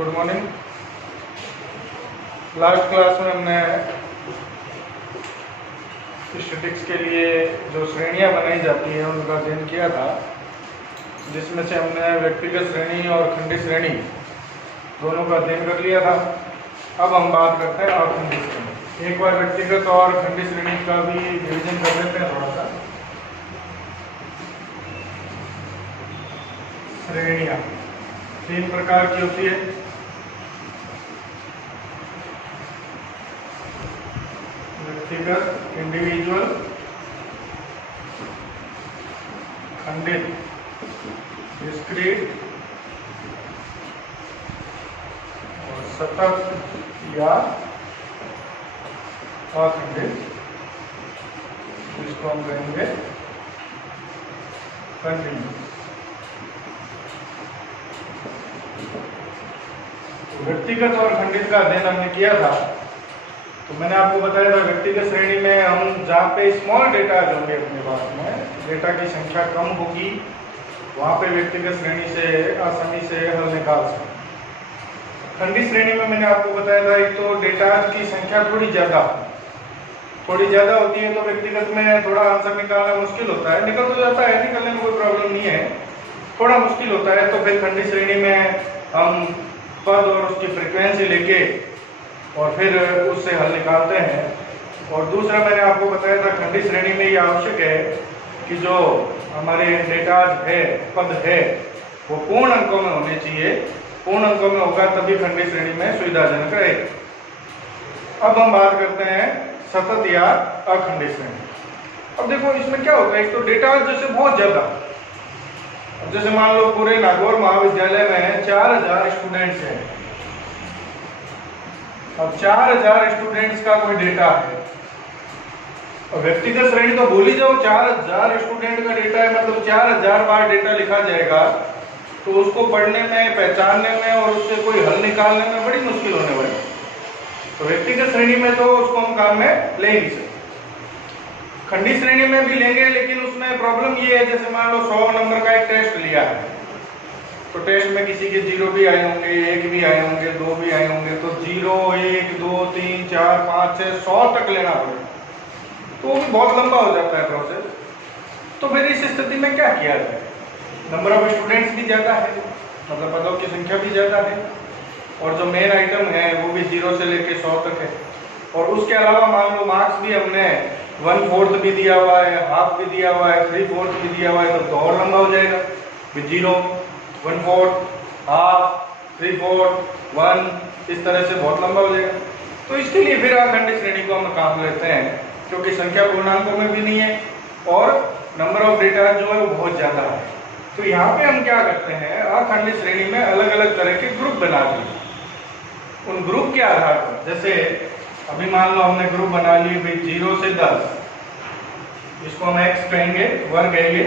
Good morning. Last class में हमने statistics के लिए जो श्रेणियां बनाई जाती हैं उनका अध्ययन किया था, जिसमें से हमने व्यक्तिगत श्रेणी और खंडित श्रेणी दोनों का अध्ययन कर लिया था। अब हम बात करते हैं अखंडित श्रेणी। एक बार व्यक्तिगत और खंडित श्रेणी का भी डिवीजन कर लेते हैं थोड़ा सा। श्रेणियां 3 प्रकार की होती है। व्यक्तिगत इंडिविजुअल, खंडित डिस्क्रीट और सतत या अखंडित, इसको हम कहेंगे कंटिन्यूअस। व्यक्तिगत और खंडित का अध्ययन हमने किया था, तो मैंने आपको बताया था व्यक्तिगत श्रेणी में हम जहाँ पे स्मॉल डेटा होंगे अपने पास में, डेटा की संख्या कम होगी, वहाँ पे व्यक्तिगत श्रेणी से आसानी से हल निकाल सकते। खंडित श्रेणी में मैंने आपको बताया था एक तो डेटा की संख्या थोड़ी ज़्यादा होती है, तो व्यक्तिगत में थोड़ा आंसर निकालना मुश्किल होता है। निकल तो जाता है, निकलने में कोई प्रॉब्लम नहीं है, थोड़ा मुश्किल होता है। तो फिर खंडित श्रेणी में हम पद और उसकी फ्रीक्वेंसी लेके और फिर उससे हल निकालते हैं। और दूसरा मैंने आपको बताया था खंडित श्रेणी में ये आवश्यक है कि जो हमारे डेटा है, पद है, वो पूर्ण अंकों में होने चाहिए। पूर्ण अंकों में होगा तभी खंडित श्रेणी में सुविधाजनक रहेगा। अब हम बात करते हैं सतत या अखंडित श्रेणी। अब देखो इसमें क्या होता है, एक तो डेटा जैसे बहुत ज्यादा, जैसे मान लो पूरे नागौर महाविद्यालय में 4000 स्टूडेंट्स हैं। अब 4000 स्टूडेंट्स का कोई डेटा है, और व्यक्तिगत श्रेणी तो भूल ही जाओ, 4000 स्टूडेंट का डेटा है, मतलब 4000 बार डेटा लिखा जाएगा, तो उसको पढ़ने में, पहचानने में और उससे कोई हल निकालने में बड़ी मुश्किल होने वाली। तो व्यक्तिगत श्रेणी में तो उसको हम काम में ले नहीं सकते। खंडित श्रेणी में भी लेंगे, लेकिन उसमें प्रॉब्लम ये है, जैसे मान लो 100 नंबर का एक टेस्ट लिया है, तो टेस्ट में किसी के 0 भी आए होंगे, 1 भी आए होंगे, 2 भी आए होंगे, तो 0, 1, 2, 3, 4, 5, 6, 100 तक लेना पड़ेगा, तो वो भी बहुत लंबा हो जाता है प्रोसेस। तो फिर इस स्थिति में क्या किया जाए? नंबर ऑफ स्टूडेंट्स भी ज़्यादा है, मतलब पदों की संख्या भी ज़्यादा है, और जो मेन आइटम है वो भी 0 से लेके 100 तक है। और उसके अलावा मान लो मार्क्स भी हमने 1/4 भी दिया हुआ है, हाफ भी दिया हुआ है, 3/4 भी दिया हुआ है, तो और लंबा हो जाएगा। 0, 1/4, हाफ, 3/4, 1, इस तरह से बहुत लंबा हो जाएगा। तो इसके लिए फिर अखंडित श्रेणी को हम काम लेते हैं, क्योंकि संख्या पूर्णांकों में भी नहीं है और नंबर ऑफ डेटा जो है वो बहुत ज़्यादा है। तो यहाँ पे हम क्या करते हैं, अखंडित श्रेणी में अलग अलग तरह के ग्रुप बना दिए। उन ग्रुप के आधार पर, जैसे अभी मान लो हमने ग्रुप बना लिए भाई 0 से 10, इसको हम x कहेंगे, वर्ग है ये।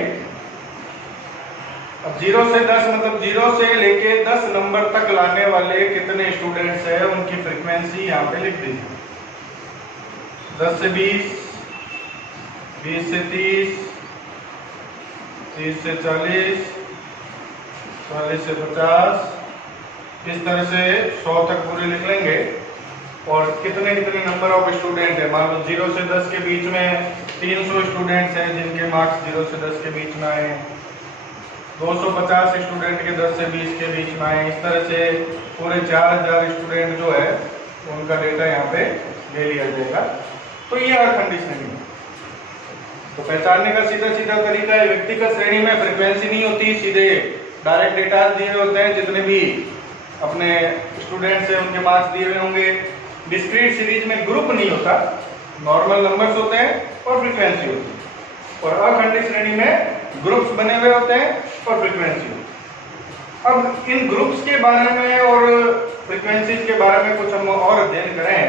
अब 0 से 10 मतलब 0 से लेके 10 नंबर तक लाने वाले कितने स्टूडेंट्स हैं, उनकी फ्रीक्वेंसी यहाँ पे लिख दीजिए। 10 से 20, 20 से 30, 30 से 40, 40 से 50, इस तरह से 100 तक पूरे लिख लेंगे। और कितने नंबर ऑफ स्टूडेंट है, मान लो 0 से 10 के बीच में 300 स्टूडेंट्स हैं जिनके मार्क्स 0 से 10 के बीच में आए हैं, 250 स्टूडेंट के 10 से 20 के बीच में आए। इस तरह से पूरे 4000 स्टूडेंट जो है उनका डेटा यहाँ पे ले लिया जाएगा। तो ये अखंडित श्रेणी है। तो पहचानने का सीधा तरीका है, व्यक्तिगत श्रेणी में फ्रीक्वेंसी नहीं होती, सीधे डायरेक्ट डेटा दिए होते हैं, जितने भी अपने स्टूडेंट्स हैं उनके मार्क्स दिए हुए होंगे। डिस्क्रीट सीरीज में ग्रुप नहीं होता, नॉर्मल नंबर्स होते हैं और फ्रीक्वेंसी होती है। और अखंडित श्रेणी में ग्रुप्स बने हुए होते हैं और फ्रीक्वेंसी होती है। अब इन ग्रुप्स के बारे में और फ्रीक्वेंसीज के बारे में कुछ हम और अध्ययन करें,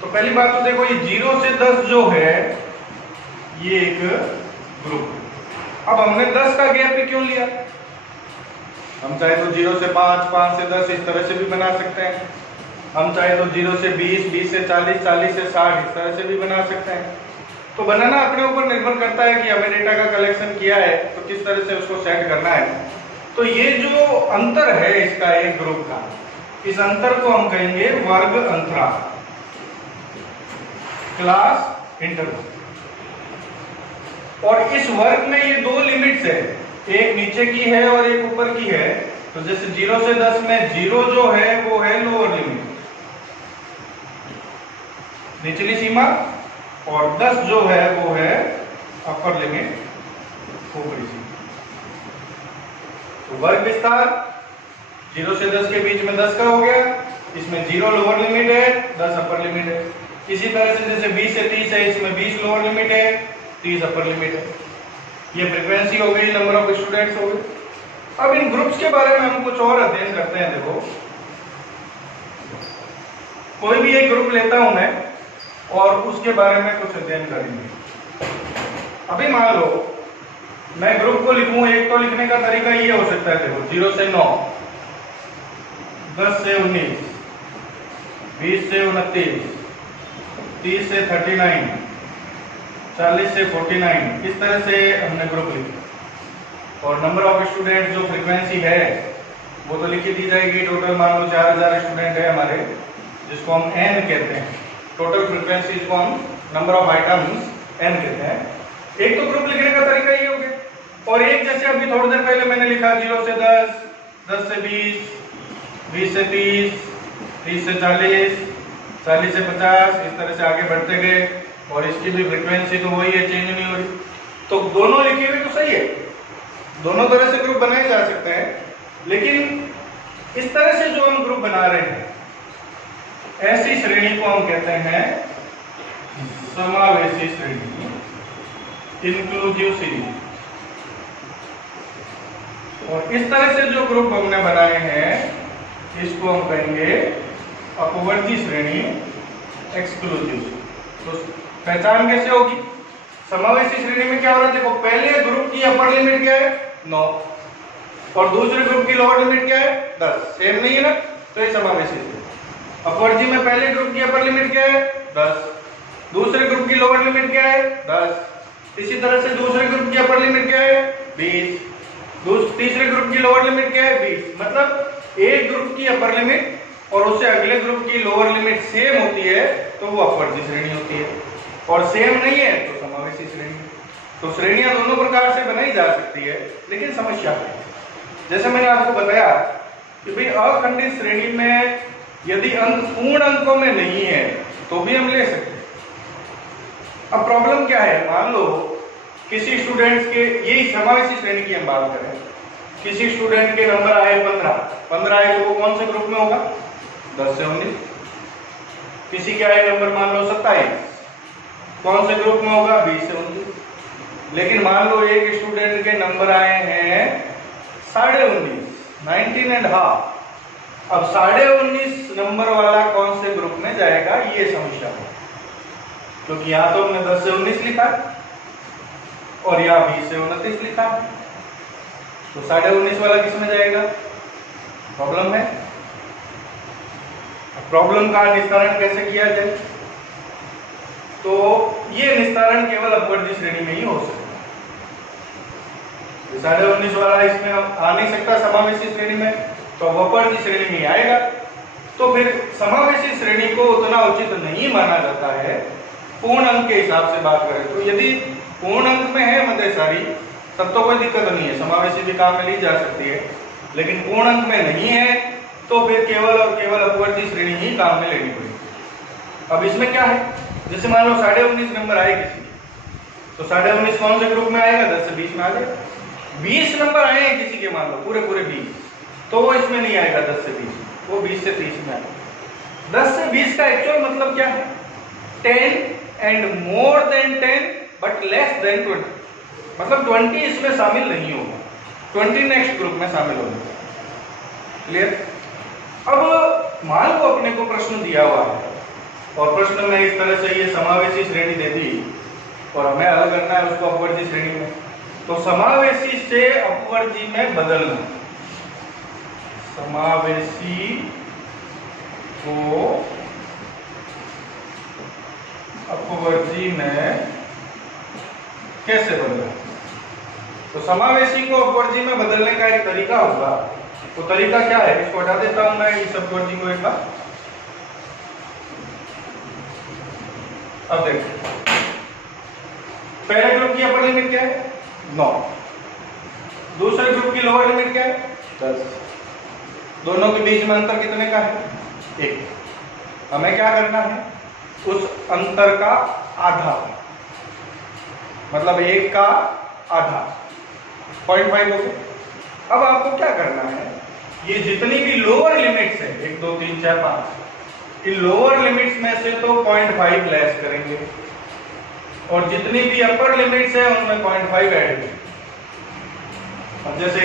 तो पहली बात तो देखो, ये 0 से 10 जो है ये एक ग्रुप। अब हमने 10 का गैप भी क्यों लिया? हम चाहे तो 0 से 5, 5 से 10 इस तरह से भी बना सकते हैं। हम चाहे तो 0 से 20, 20 से 40, 40 से 60 इस तरह से भी बना सकते हैं। तो बनाना अपने ऊपर निर्भर करता है कि हमें डेटा का कलेक्शन किया है तो किस तरह से उसको सेट करना है। तो ये जो अंतर है इसका एक ग्रुप का, इस अंतर को हम कहेंगे वर्ग अंतराल, क्लास इंटरवल। और इस वर्ग में ये दो लिमिट्स है, एक नीचे की है और एक ऊपर की है। तो जैसे 0 से 10 में 0 जो है वो है लोअर लिमिट, निचली सीमा, और 10 जो है वो है अपर लिमिट, ऊपरी सीमा। तो वर्ग विस्तार 0 से 10 के बीच में 10 का हो गया, इसमें 0 लोअर लिमिट है, 10 अपर लिमिट है। इसी तरह से जैसे 20 से 30 है, इसमें 20 लोअर लिमिट है, 30 अपर लिमिट है। ये फ्रीक्वेंसी हो गई, नंबर ऑफ स्टूडेंट्स हो गए। अब इन ग्रुप्स के बारे में हम कुछ और अध्ययन करते हैं। देखो, कोई भी एक ग्रुप लेता हूं मैं और उसके बारे में कुछ अध्ययन करेंगे। अभी मान लो मैं ग्रुप को लिखूं, एक तो लिखने का तरीका ये हो सकता है, देखो 0 से 9, 10 से 19, 20 से 29, 30 से 39, 40 से 49, इस तरह से हमने ग्रुप लिखा। और नंबर ऑफ स्टूडेंट जो फ्रीक्वेंसी है वो तो लिखी दी जाएगी। टोटल मान लो 4000 स्टूडेंट है हमारे, जिसको हम n कहते हैं। टोटल फ्रीक्वेंसी को हम नंबर ऑफ आइटम्स n कहते हैं। एक तो ग्रुप लिखने का तरीका ये हो गया, और एक जैसे अभी थोड़ी देर पहले मैंने लिखा 0 से 10, 10 से 20, 20 से 30, 30 से 40, 40 से 50, इस तरह से आगे बढ़ते गए। और इसकी भी फ्रीक्वेंसी तो वही है, चेंज नहीं हो रही। तो दोनों लिखे हुए तो सही है, दोनों तरह से ग्रुप बनाए जा सकते हैं। लेकिन इस तरह से जो हम ग्रुप बना रहे हैं, ऐसी श्रेणी को हम कहते हैं समावेशी श्रेणी, इंक्लूसिव सीरीज। और इस तरह से जो ग्रुप हमने बनाए हैं, इसको हम कहेंगे अपवर्ती श्रेणी, एक्सक्लूसिव। तो पहचान कैसे होगी? समावेशी श्रेणी में क्या हो रहा है, देखो पहले ग्रुप की अपर लिमिट क्या है 9, और दूसरे ग्रुप की लोअर लिमिट क्या है 10, सेम नहीं है ना, तो ये समावेशी श्रेणी। अपवर्ती में पहले ग्रुप की अपर लिमिट क्या है 10, दूसरे ग्रुप की लोअर लिमिट क्या है 10, इसी तरह से दूसरे ग्रुप की अपर लिमिट क्या है 20, तीसरे ग्रुप की लोअर लिमिट क्या है 20। मतलब एक ग्रुप की अपर लिमिट और उससे अगले ग्रुप की लोअर लिमिट सेम होती है तो वो अपवर्ती श्रेणी होती है, और सेम नहीं है तो समावेशी श्रेणी। तो श्रेणियां दोनों प्रकार से बनाई जा सकती है, लेकिन समस्या है, जैसे मैंने आपको बताया कि भाई अखंडित श्रेणी में यदि अंक पूर्ण अंकों में नहीं है तो भी हम ले सकते हैं। अब प्रॉब्लम क्या है, मान लो किसी स्टूडेंट्स के, यही समावेशी श्रेणी की हम बात करें, किसी स्टूडेंट के नंबर आए 15 आए तो वो कौन से ग्रुप में होगा 10 से 19। किसी के आए नंबर मान लो 27, कौन से ग्रुप में होगा 20 से 19। लेकिन मान लो एक स्टूडेंट के नंबर आए हैं 19.5, 19.5। अब 19.5 नंबर वाला कौन से ग्रुप में जाएगा, ये समस्या है, क्योंकि यहां तो हमने 10 से 19 लिखा और यहाँ 20 से 29 लिखा, तो 19.5 वाला किस में जाएगा, प्रॉब्लम है। प्रॉब्लम का निस्तारण कैसे किया जाए, तो ये निस्तारण केवल अपवर्ती श्रेणी में ही हो सकता है। 19.5 वाला इसमें आ नहीं सकता समावेशी श्रेणी में, तो अपवर्ती श्रेणी में आएगा। तो फिर समावेशी श्रेणी को उतना उचित नहीं माना जाता है। पूर्ण अंक के हिसाब से बात करें तो यदि पूर्ण अंक में है मध्य सारी, तब तो कोई दिक्कत नहीं है, समावेशी भी काम में ली जा सकती है। लेकिन पूर्ण अंक में नहीं है तो फिर केवल और केवल अपवर्ती श्रेणी ही काम में लेनी पड़ेगी। अब इसमें क्या है, जैसे मान लो 19.5 नंबर आए किसी, तो 19.5 कौन से ग्रुप में आएगा, 10 से 20 में आ जाएगा। 20 नंबर आए हैं किसी के, मान लो पूरे 20, तो वो इसमें नहीं आएगा 10 से 20, वो 20 से 30 में आएगा। 10 से 20 का एक्चुअल मतलब क्या है, 10 and more than 10 but less than 20, मतलब 20 इसमें शामिल नहीं होगा, 20 नेक्स्ट ग्रुप में शामिल होगा। क्लियर? अब मान लो अपने को प्रश्न दिया हुआ है और प्रश्न में इस तरह से ये समावेशी श्रेणी दे दी और हमें हल करना है उसको अपवर्ती श्रेणी में, तो समावेशी से अपवर्ती में बदलना, समावेशी को अपवर्ती में कैसे बदलें। तो समावेशी को अपवर्ती में बदलने का एक तरीका होगा तो तरीका क्या है, इसको हटा देता हूं मैं इस अपवर्जी को एक बार। अब देखो पहले ग्रुप की अपर लिमिट क्या है 9, दूसरे ग्रुप की लोअर लिमिट क्या है 10, दोनों के बीच में अंतर कितने का है 1। हमें क्या करना है, उस अंतर का आधा, मतलब 1 का आधा 0.5 हो गया। अब आपको क्या करना है, ये जितनी भी लोअर लिमिट्स है 1 2 3 4 5, इन लोअर लिमिट्स में से तो 0.5 लेस करेंगे और जितनी भी अपर लिमिट्स है उनमें 0.5 ऐड करेंगे। अब जैसे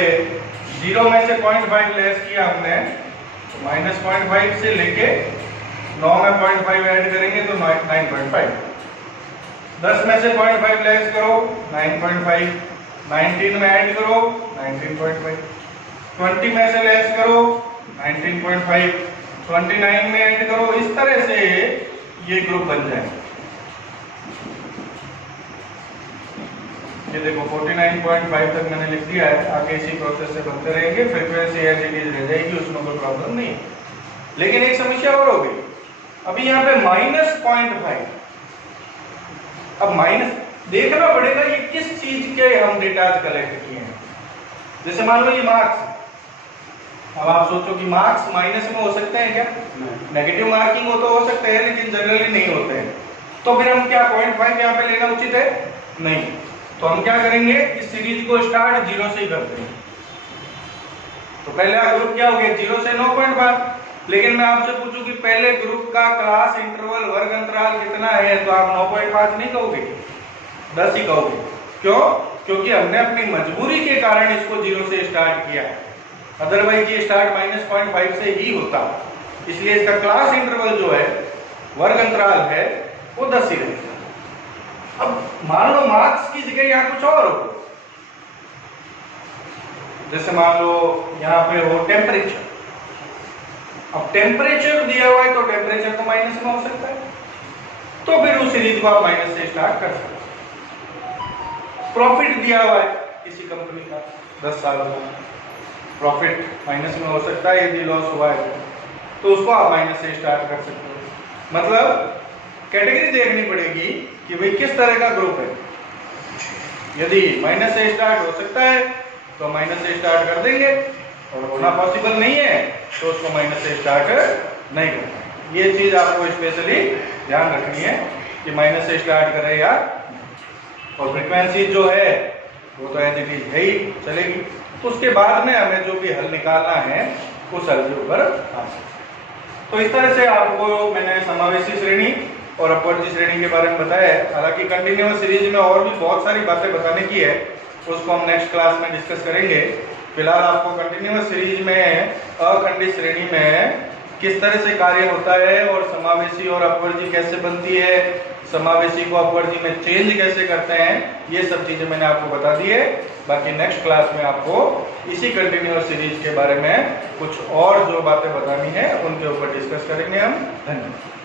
0 में से 0.5 लेस किया हमने तो -0.5 से लेके 9 में 0.5 ऐड करेंगे तो 9.5, 10 में से 0.5 लेस करो 9.5, 19 में ऐड करो 19.5, 20 में से लेस करो 19.5, 29 में ऐड करो। इस तरह से ये ग्रुप बन जाए। ये देखो 49.5 तक मैंने लिख दिया है, आगे इसी प्रोसेस से बनते रहेंगे, फ्रीक्वेंसी एज इट इज रह जाएगी, उसमें कोई प्रॉब्लम नहीं। लेकिन एक समस्या और हो गई, अभी यहाँ पे -0.5, अब माइनस देखना पड़ेगा ये किस चीज के हम डेटा कलेक्ट किए हैं। जैसे मान लो ये मार्क्स, अब आप सोचो कि मार्क्स माइनस में हो सकते हैं क्या, नेगेटिव मार्किंग हो तो हो सकते हैं लेकिन जनरली नहीं होते हैं। तो फिर हम क्या 0.5 यहाँ पे लेना उचित है नहीं, तो हम क्या करेंगे, इस सीरीज को स्टार्ट 0 से ही करते हैं। तो पहले ग्रुप क्या हो गया 0 से 9.5, लेकिन मैं आपसे पूछूं कि पहले ग्रुप का क्लास इंटरवल वर्ग अंतराल कितना है, तो आप 9.5 नहीं कहोगे, 10 ही कहोगे। क्यों? क्योंकि हमने अपनी मजबूरी के कारण इसको 0 से स्टार्ट किया, अदरवाइज ये स्टार्ट -0.5 से ही होता। इसलिए इसका क्लास इंटरवल जो है, वर्ग अंतराल है, वो 10 ही रहेगा। अब मान लो मार्क्स की जगह यहाँ कुछ और हो, जैसे मान लो यहाँ पे हो टेम्परेचर। अब टेम्परेचर दिया हुआ है तो टेम्परेचर तो माइनस में हो सकता है, तो फिर उस सीरीज को आप माइनस से स्टार्ट कर सकते हैं। प्रॉफिट दिया हुआ है किसी कंपनी का 10 साल का, प्रॉफिट माइनस में हो सकता है, यदि लॉस हुआ है तो उसको आप माइनस से स्टार्ट कर सकते हो। मतलब कैटेगरी देखनी पड़ेगी कि भाई किस तरह का ग्रुप है। यदि माइनस से स्टार्ट हो सकता है तो माइनस से स्टार्ट कर देंगे, और होना पॉसिबल नहीं है तो उसको माइनस से स्टार्ट नहीं करना। ये चीज आपको स्पेशली ध्यान रखनी है कि माइनस से स्टार्ट करें या, और फ्रीक्वेंसी जो है वो तो एज इट इज है ही चलेगी। तो उसके बाद में हमें जो भी हल निकालना है उस हल के ऊपर आ सकते। तो इस तरह से आपको मैंने समावेशी श्रेणी और अपवर्जी श्रेणी के बारे में बताया है। हालांकि कंटिन्यूअस सीरीज में और भी बहुत सारी बातें बताने की है, उसको हम नेक्स्ट क्लास में डिस्कस करेंगे। फिलहाल आपको कंटिन्यूअस सीरीज में अखंडित श्रेणी में किस तरह से कार्य होता है और समावेशी और अपवर्जी कैसे बनती है, समावेशी को अपवर्जी में चेंज कैसे करते हैं, ये सब चीजें मैंने आपको बता दी है। बाकी नेक्स्ट क्लास में आपको इसी कंटिन्यूअस सीरीज के बारे में कुछ और जो बातें बतानी है उनके ऊपर डिस्कस करेंगे हम। धन्यवाद।